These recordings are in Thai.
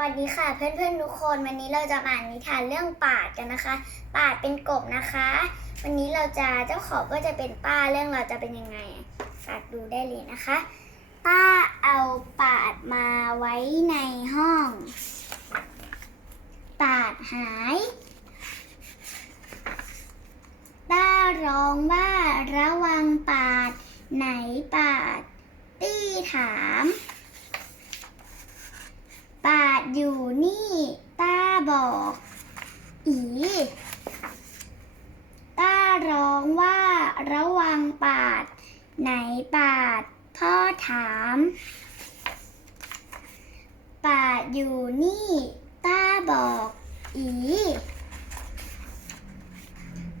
วัสดีค่ะเพื่อนๆทุกคนวันนี้เราจะมาอ่านนิทานเรื่องปาดกันนะคะ ปาดเป็นกบนะคะ วันนี้เราจะเจ้าของก็จะเป็นป้าเรื่องเราจะเป็นยังไงฝากดูได้เลยนะคะ ป้าเอาปาดมาไว้ในห้อง ปาดหายป้าร้องว่าระวังปาดไหนปาด ตี้ถาม อยู่นี่ป้าบอก อีป้าร้องว่าระวังปาด ไหนปาด พ่อถาม ปาดอยู่นี่ป้าบอก อี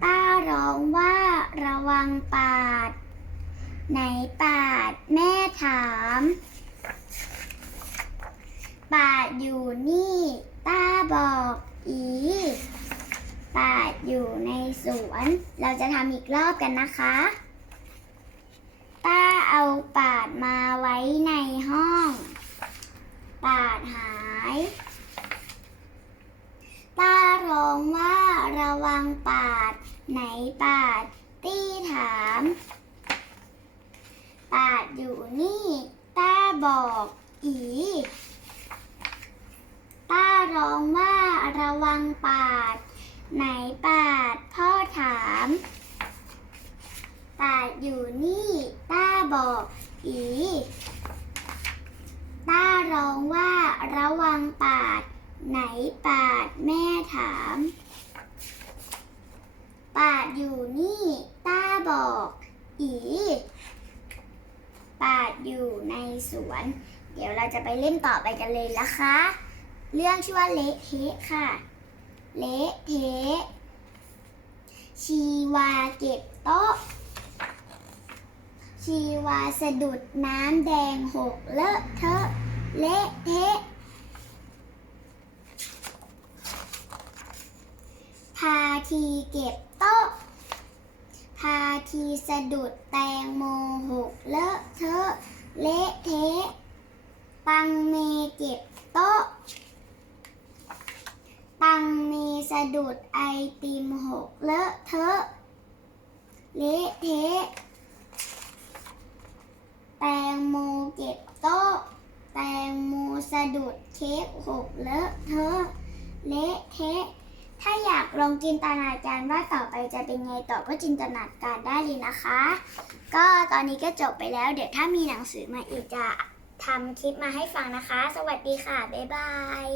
ป้าร้องว่าระวังปาด ไหนปาด แม่ถาม ปาอยู่นี่ป้าบอกอีป่าอยู่ในสวน เราจะทำอีกรอบกันนะคะป้าเอาปาดมาไว้ในห้อง ปาดหายป้าร้องว่าระวังปาด ไหนปาด ตี้ถาม ปาดอยู่นี่ป้าบอกอี ป้าร้องว่า ระวังปาด ไหนปาด พ่อถาม ปาดอยู่นี่ป้าบอกอีป้าร้องว่าระวังปาด ไหนปาด แม่ถาม ปาดอยู่นี่ป้าบอก อีปาดอยู่ในสวน เดี๋ยวเราจะไปเล่นต่อไปกันเลยนะคะ เรื่องชื่อว่าเละเทะค่ะ เละเทะ ชีวาเก็บโต๊ะ ชีวาสะดุดน้ำแดงหกเลอะเทอะเละเทะ พาทีเก็บโต๊ะ พาทีสะดุดแตงโมหกเลอะเทอะเละเทะ ปังเมเก็บโต๊ะ ปังเม สะดุดไอติมหกเลอะเทอะ เละเทะ แตงโมเก็บโต๊ะ แตงโมสะดุดเค้กหกเลอะเทอะ เละเทะ ถ้าอยากลองจินตนาการว่าต่อไปจะเป็นไงต่อก็จินตนาการได้เลยนะคะ ก็ตอนนี้ก็จบไปแล้ว เดี๋ยวถ้ามีหนังสือมาอีกจะทำคลิปมาให้ฟังนะคะ สวัสดีค่ะ บ๊ายบาย